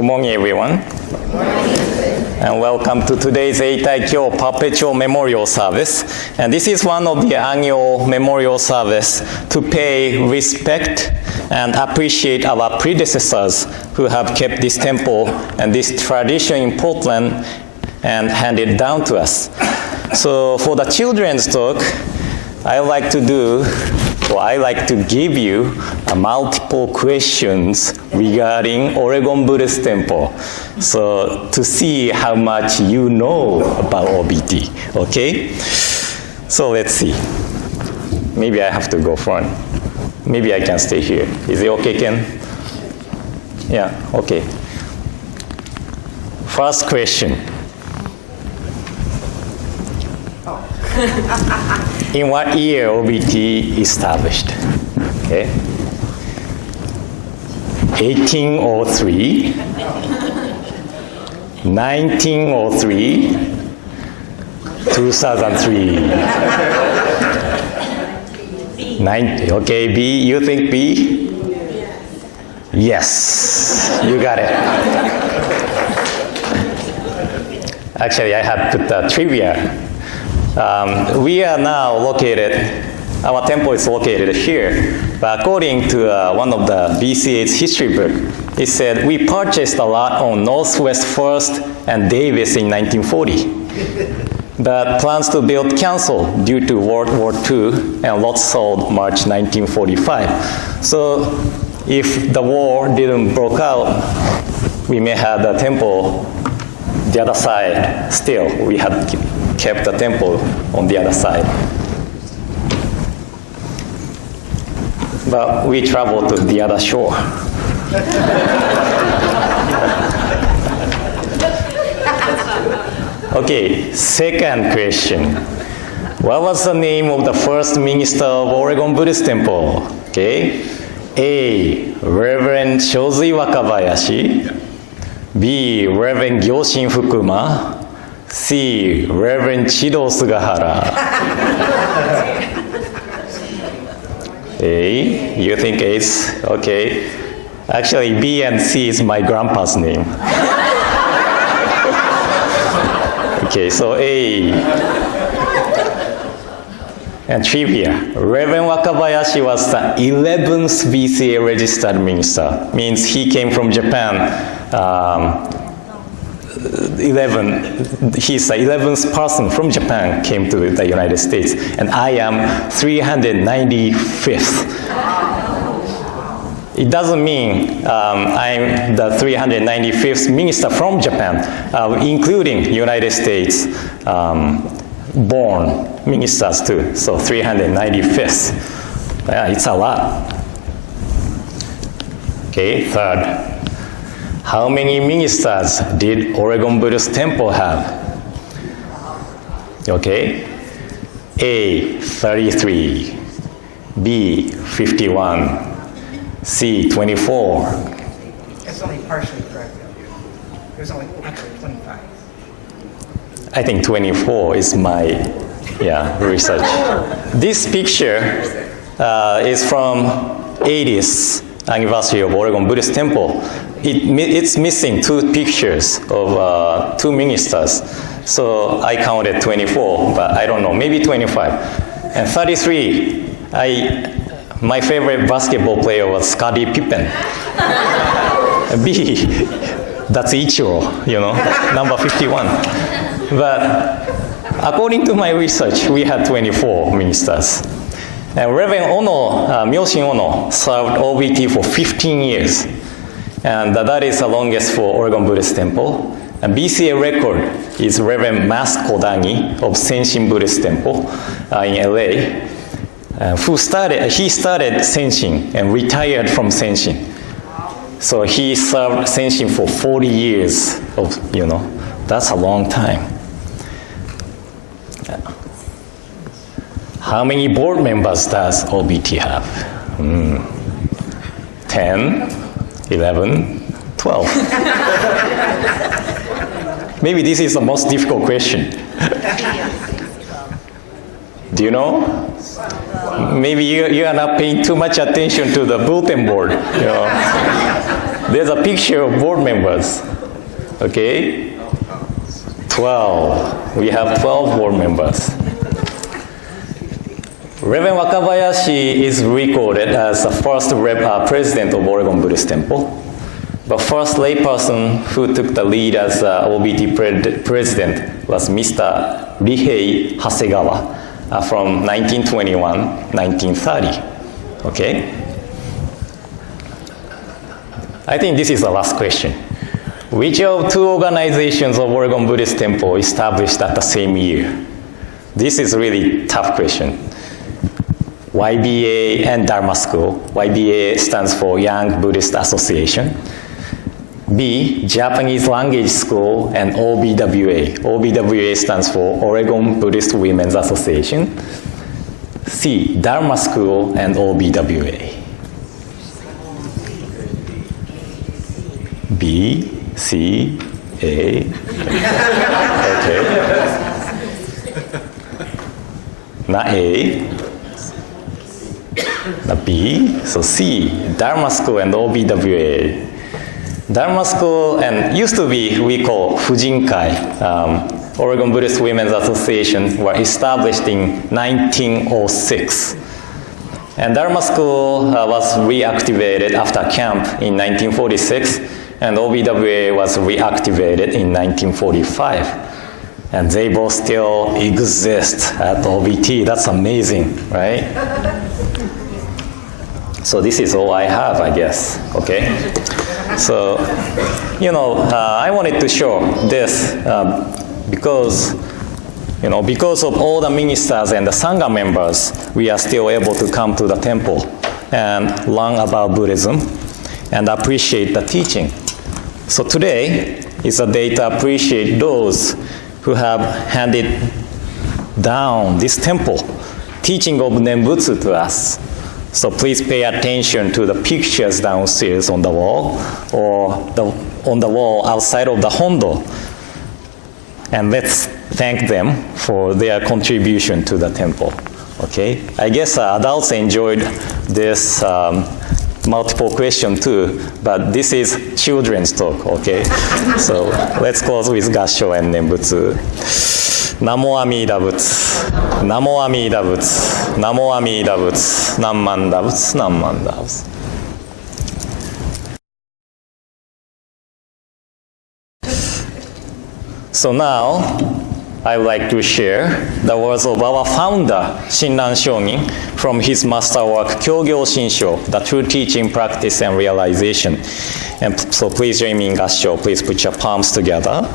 Good morning, everyone. And welcome to today's Eitai-kyo Perpetual Memorial Service. And this is one of the annual memorial service to pay respect and appreciate our predecessors who have kept this temple and this tradition in Portland and handed down to us. So for the children's talk, I like to give you multiple questions regarding Oregon Buddhist Temple. So to see how much you know about OBT, okay? So let's see. Maybe I have to go front. Maybe I can stay here. Is it okay, Ken? Yeah, okay. First question. In what year OBT established? Okay. 1803, 1903, 2003. 90. Okay, B, you think B? Yes, you got it. Actually, I had put the trivia. We are now located, our temple is located here, but according to one of the BCA's history book, it said we purchased a lot on Northwest First and Davis in 1940. But plans to build canceled due to World War II and lots sold March 1945. So if the war didn't broke out, we may have the temple the other side still. We had kept the temple on the other side. But we traveled to the other shore. Okay, second question. What was the name of the first minister of Oregon Buddhist Temple? Okay. A. Reverend Shozui Wakabayashi. B. Reverend Gyoshin Fukuma. C. Reverend Chido Sugahara. A. You think A's? Okay. Actually, B and C is my grandpa's name. Okay, so A. And trivia. Reverend Wakabayashi was the 11th BCA registered minister. Means he came from Japan. He's the 11th person from Japan came to the United States, and I am 395th. It doesn't mean I'm the 395th minister from Japan, including United States born ministers too, so 395th. Yeah, it's a lot. Okay, third. How many ministers did Oregon Buddhist Temple have? Okay. A, 33. B, 51. C, 24. It's only partially correct. There's only actually 25. I think 24 is my research. This picture is from 80th anniversary of Oregon Buddhist Temple. It's missing two pictures of two ministers. So I counted 24, but I don't know, maybe 25. And 33, my favorite basketball player was Scottie Pippen. B, that's Ichiro, number 51. But according to my research, we had 24 ministers. And Reverend Ono, Myoshin Ono, served OBT for 15 years. And that is the longest for Oregon Buddhist Temple. And BCA record is Reverend Mas Kodangi of Senshin Buddhist Temple in LA. He started Senshin and retired from Senshin. So he served Senshin for 40 years that's a long time. How many board members does OBT have? 10, 11, 12. Maybe this is the most difficult question. Do you know? Maybe you are not paying too much attention to the bulletin board. There's a picture of board members. Okay? 12. We have 12 board members. Reverend Wakabayashi is recorded as the first president of Oregon Buddhist Temple. The first layperson who took the lead as OBT president was Mr. Rihei Hasegawa from 1921-1930. Okay? I think this is the last question. Which of two organizations of Oregon Buddhist Temple established at the same year? This is really tough question. YBA and Dharma School. YBA stands for Young Buddhist Association. B, Japanese Language School and OBWA. OBWA stands for Oregon Buddhist Women's Association. C, Dharma School and OBWA. B, C, A. Okay. Not A. Not B. So C, Dharma School and OBWA. Dharma School and used to be, we call Fujinkai, Oregon Buddhist Women's Association, were established in 1906. And Dharma School was reactivated after camp in 1946, and OBWA was reactivated in 1945. And they both still exist at OBT. That's amazing, right? So this is all I have, I guess, okay? So, I wanted to show this because of all the ministers and the Sangha members, we are still able to come to the temple and learn about Buddhism and appreciate the teaching. So today is a day to appreciate those who have handed down this temple, teaching of Nembutsu to us. So please pay attention to the pictures downstairs on the wall or on the wall outside of the Hondo. And let's thank them for their contribution to the temple. Okay? I guess adults enjoyed this multiple question too, but this is children's talk, okay? So let's close with Gassho and Nembutsu. Namo Amida Butsu, Namo Amida Butsu, Namo Amida Butsu, Nammanda Butsu, Nammanda Butsu. So now, I would like to share the words of our founder, Shinran Shogin, from his masterwork, Kyogyo Shinshu, the true teaching, practice, and realization. And so please join me in Gassho. Please put your palms together.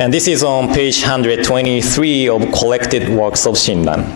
And this is on page 123 of Collected Works of Shinran.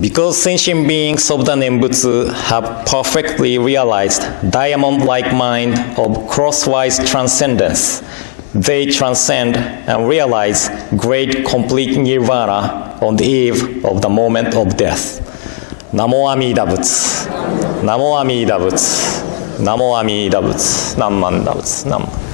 Because sentient beings of the Nembutsu have perfectly realized diamond-like mind of crosswise transcendence, they transcend and realize great complete nirvana on the eve of the moment of death. Namo Amida Butsu, Namo Amida Butsu, Namo Amida Butsu, Nammanda Butsu, Nammanda.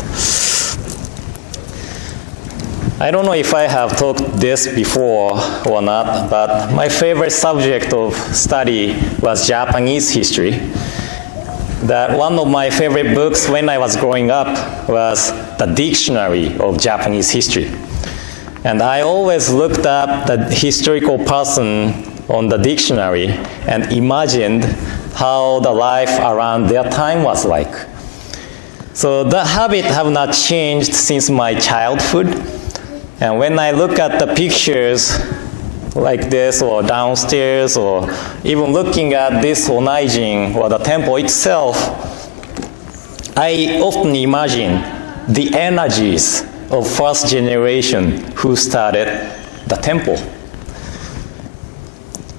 I don't know if I have talked this before or not, but my favorite subject of study was Japanese history. That one of my favorite books when I was growing up was the Dictionary of Japanese History. And I always looked up the historical person on the dictionary and imagined how the life around their time was like. So the habit have not changed since my childhood. And when I look at the pictures like this or downstairs or even looking at this Onaijin or the temple itself, I often imagine the energies of first generation who started the temple.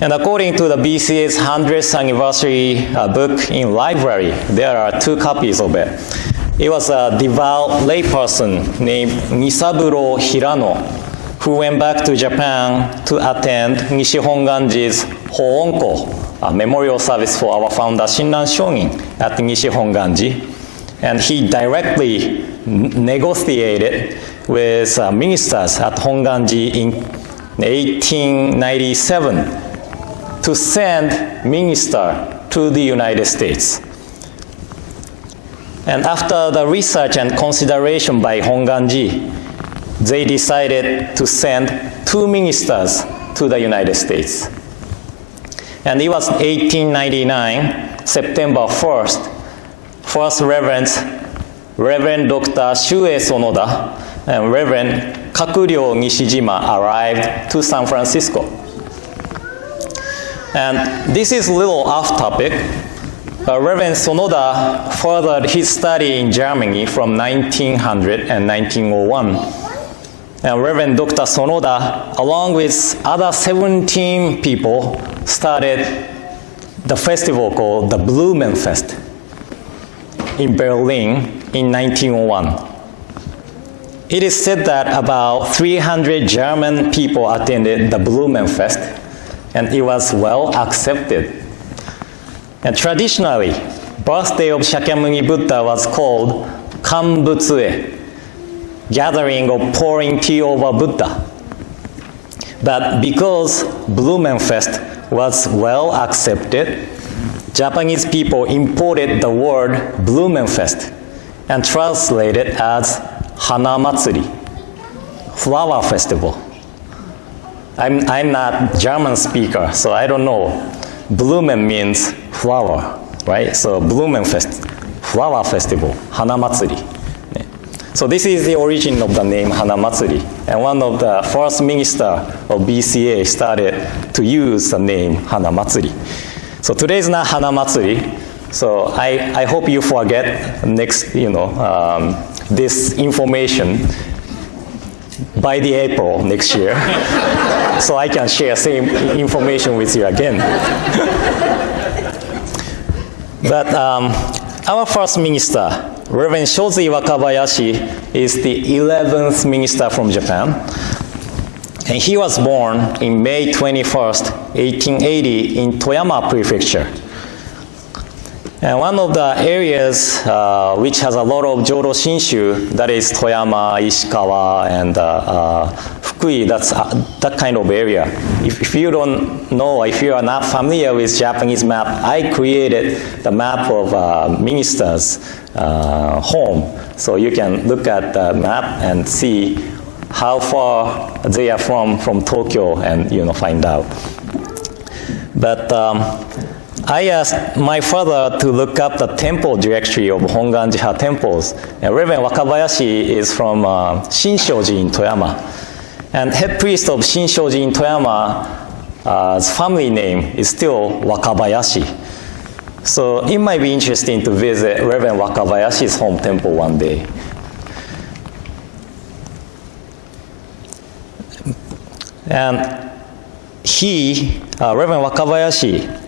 And according to the BCA's 100th anniversary book in library, there are 2 copies of it. It was a devout layperson named Nisaburo Hirano who went back to Japan to attend Nishi Hongwanji's Hoonko, a memorial service for our founder Shinran Shogin at Nishi Hongwanji. And he directly negotiated with ministers at Hongwanji in 1897 to send minister to the United States. And after the research and consideration by Hongwanji, they decided to send 2 ministers to the United States. And it was 1899, September 1st, first Reverend Dr. Shue Sonoda and Reverend Kakuryo Nishijima arrived to San Francisco. And this is a little off topic. Reverend Sonoda furthered his study in Germany from 1900 and 1901. And Reverend Dr. Sonoda, along with other 17 people, started the festival called the Blumenfest in Berlin in 1901. It is said that about 300 German people attended the Blumenfest, and it was well accepted. And traditionally, birthday of Shakyamuni Buddha was called Kanbutsue, gathering or pouring tea over Buddha. But because Blumenfest was well accepted, Japanese people imported the word Blumenfest and translated as Hana Matsuri, flower festival. I'm not German speaker, so I don't know. Blumen means flower, right? So Blumenfest, flower festival, Hana Matsuri. So this is the origin of the name Hana Matsuri. And one of the first minister of BCA started to use the name Hana Matsuri. So today is not Hana Matsuri. So I hope you forget next, this information by the April next year. So I can share same information with you again. But our first minister, Reverend Shozi Wakabayashi, is the 11th minister from Japan. And he was born in May 21st, 1880 in Toyama Prefecture. And one of the areas which has a lot of Jodo Shinshu, that is Toyama, Ishikawa, and Fukui, that's that kind of area. If you don't know, if you are not familiar with Japanese map, I created the map of ministers' home. So you can look at the map and see how far they are from Tokyo and find out. But I asked my father to look up the temple directory of Hongwanji-ha temples. And Reverend Wakabayashi is from Shinshoji in Toyama. And head priest of Shinshoji in Toyama's family name is still Wakabayashi. So it might be interesting to visit Reverend Wakabayashi's home temple one day. And Reverend Wakabayashi,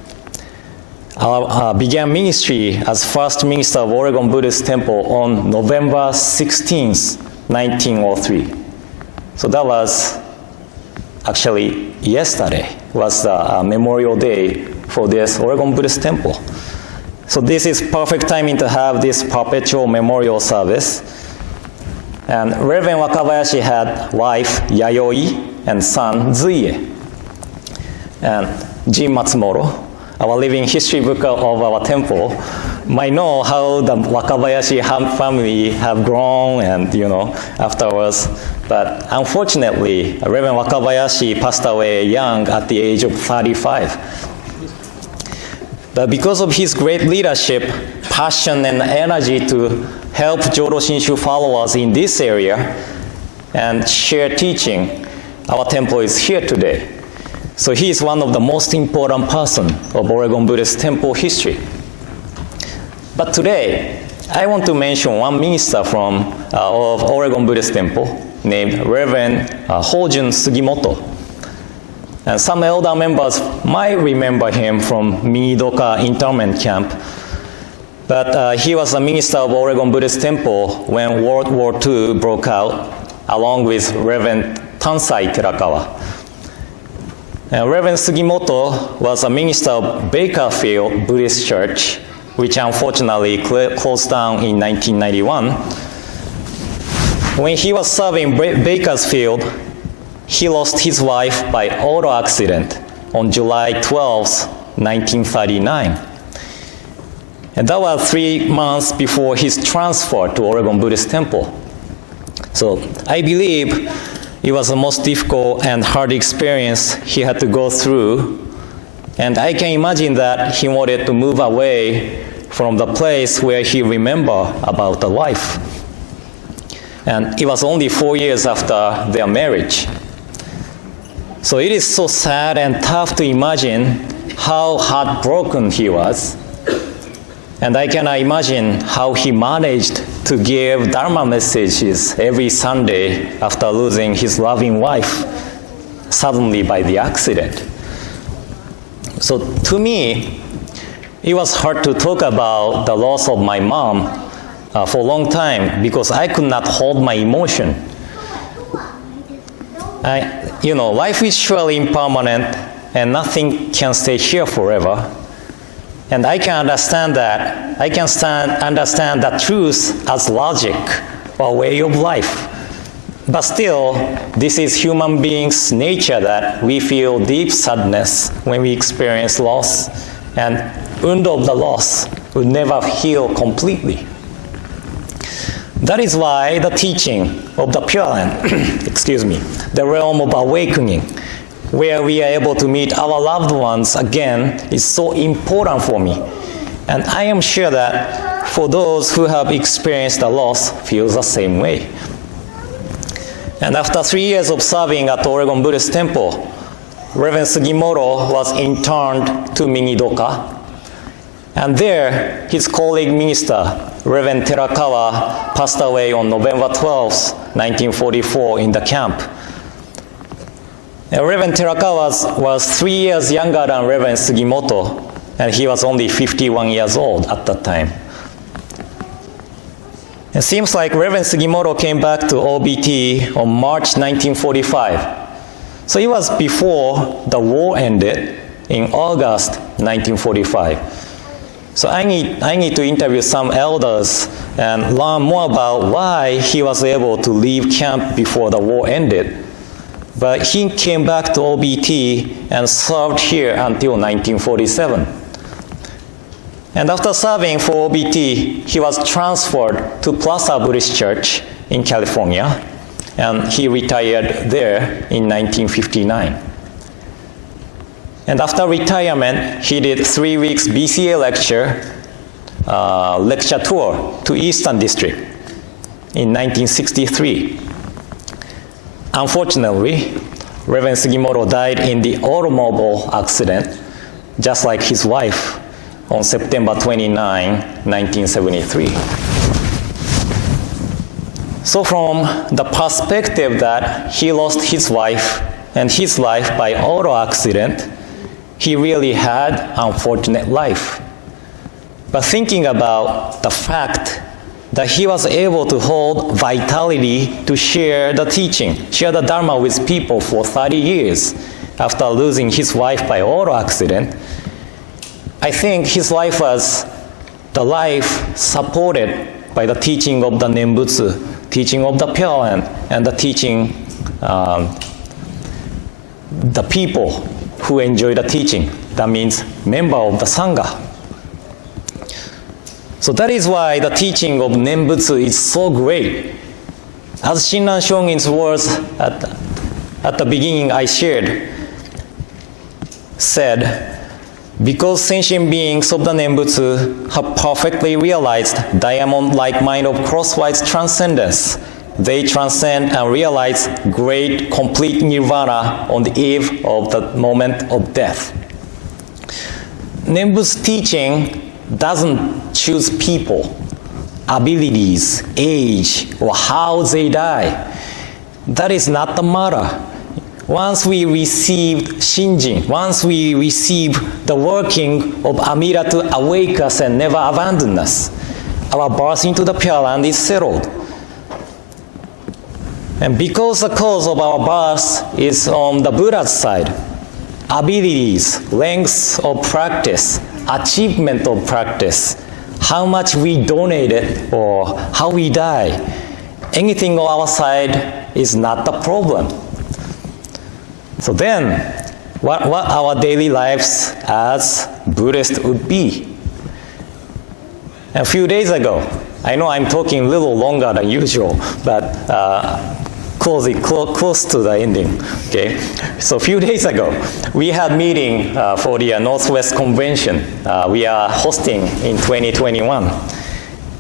began ministry as first minister of Oregon Buddhist Temple on November 16th, 1903. So that was actually yesterday, was the Memorial Day for this Oregon Buddhist Temple. So this is perfect timing to have this perpetual memorial service. And Reverend Wakabayashi had wife Yayoi and son Zuie. And Jin Matsumoto, our living history book of our temple, might know how the Wakabayashi family have grown and, afterwards. But unfortunately, Reverend Wakabayashi passed away young at the age of 35. But because of his great leadership, passion, and energy to help Jodo Shinshu followers in this area and share teaching, our temple is here today. So he is one of the most important person of Oregon Buddhist Temple history. But today, I want to mention one minister of Oregon Buddhist Temple named Reverend Hojun Sugimoto. And some elder members might remember him from Minidoka internment camp. But he was a minister of Oregon Buddhist Temple when World War II broke out, along with Reverend Tansai Terakawa. And Reverend Sugimoto was a minister of Bakerfield Buddhist Church, which unfortunately closed down in 1991. When he was serving Bakersfield, he lost his wife by auto accident on July 12, 1939. And that was 3 months before his transfer to Oregon Buddhist Temple. So I believe it was the most difficult and hard experience he had to go through. And I can imagine that he wanted to move away from the place where he remembered about the life. And it was only 4 years after their marriage. So it is so sad and tough to imagine how heartbroken he was. And I cannot imagine how he managed to give Dharma messages every Sunday after losing his loving wife suddenly by the accident. So to me, it was hard to talk about the loss of my mom for a long time because I could not hold my emotion. Life is surely impermanent and nothing can stay here forever. And I can understand that. I can understand that truth as logic or way of life. But still, this is human beings' nature that we feel deep sadness when we experience loss, and wound of the loss would never heal completely. That is why the teaching of the Pure Land, the realm of awakening, where we are able to meet our loved ones again, is so important for me. And I am sure that for those who have experienced the loss, feels the same way. And after 3 years of serving at Oregon Buddhist Temple, Reverend Sugimoto was interned to Mingidoka. And there, his colleague minister, Reverend Terakawa, passed away on November 12, 1944 in the camp. Reverend Terakawa was 3 years younger than Reverend Sugimoto, and he was only 51 years old at that time. It seems like Reverend Sugimoto came back to OBT on March 1945. So it was before the war ended in August 1945. So I need to interview some elders and learn more about why he was able to leave camp before the war ended. But he came back to OBT and served here until 1947. And after serving for OBT, he was transferred to Plaza Buddhist Church in California, and he retired there in 1959. And after retirement, he did 3 weeks BCA lecture tour to Eastern District in 1963. Unfortunately, Reverend Sugimoto died in the automobile accident, just like his wife, on September 29, 1973. So from the perspective that he lost his wife and his life by auto accident, he really had an unfortunate life. But thinking about the fact that he was able to hold vitality to share the teaching, share the Dharma with people for 30 years after losing his wife by auto accident, I think his life was the life supported by the teaching of the Nembutsu, teaching of the Pure Land, and the teaching the people who enjoy the teaching. That means member of the Sangha. So that is why the teaching of Nembutsu is so great. As Shinran Shongin's words at the beginning I shared, said, because sentient beings of the Nembutsu have perfectly realized diamond-like mind of crosswise transcendence, they transcend and realize great, complete nirvana on the eve of the moment of death. Nembutsu teaching doesn't choose people, abilities, age, or how they die. That is not the matter. Once we received Shinjin, once we receive the working of Amida to awake us and never abandon us, our birth into the Pure Land is settled. And because the cause of our birth is on the Buddha's side, abilities, lengths of practice, achievement of practice, how much we donated or how we die, anything on our side is not the problem. So then, what our daily lives as Buddhists would be? A few days ago, I know I'm talking a little longer than usual, but close to the ending. Okay, so a few days ago, we had meeting for the Northwest Convention we are hosting in 2021.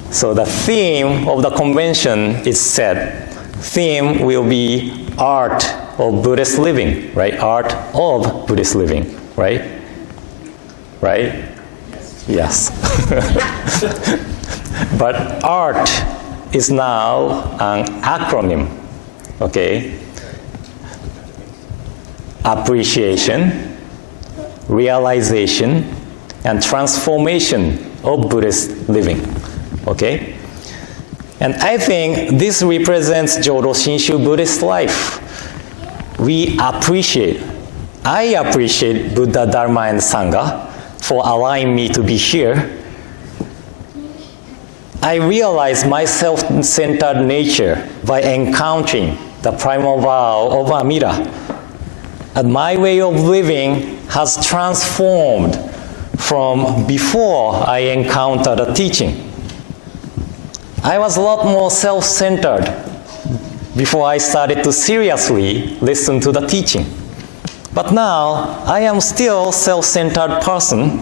So the theme of the convention is set. Theme will be art of Buddhist living, right? Art of Buddhist living, right? Right? Yes. But art is now an acronym, okay? Appreciation, realization, and transformation of Buddhist living, okay? And I think this represents Jodo Shinshu Buddhist life. I appreciate Buddha, Dharma, and Sangha for allowing me to be here. I realize my self-centered nature by encountering the primal vow of Amida. And my way of living has transformed from before I encountered the teaching. I was a lot more self-centered before I started to seriously listen to the teaching. But now, I am still a self-centered person,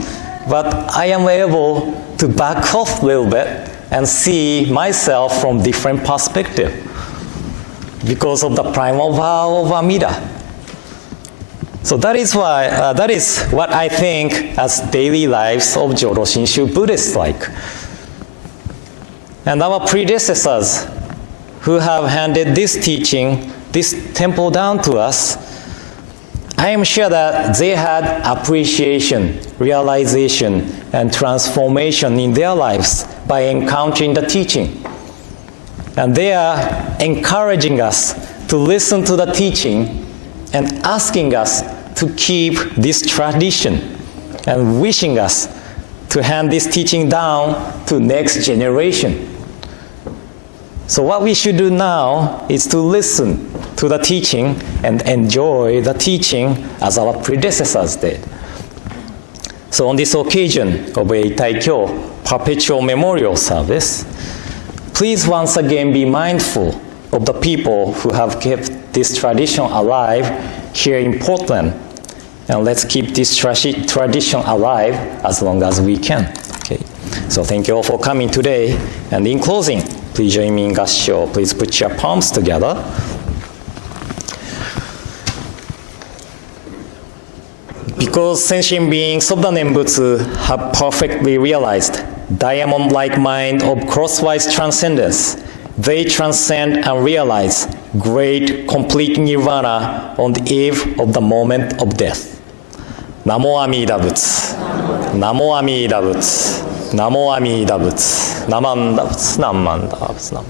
but I am able to back off a little bit and see myself from different perspective because of the primal vow of Amida. So that is what I think as daily lives of Jodo Shinshu Buddhists like. And our predecessors who have handed this teaching, this temple down to us, I am sure that they had appreciation, realization, and transformation in their lives by encountering the teaching. And they are encouraging us to listen to the teaching and asking us to keep this tradition and wishing us to hand this teaching down to next generation. So what we should do now is to listen to the teaching and enjoy the teaching as our predecessors did. So on this occasion of Eitai Kyo Perpetual Memorial Service, please once again be mindful of the people who have kept this tradition alive here in Portland. And let's keep this tradition alive as long as we can. Okay. So thank you all for coming today. And in closing, please join me in Gassho. Please put your palms together. Because sentient beings of the Nembutsu have perfectly realized diamond-like mind of crosswise transcendence, they transcend and realize great complete nirvana on the eve of the moment of death. Namo Amida Butsu. Namo Amida Butsu. Namo Amida Butsu. Namanda Butsu. Namanda Butsu.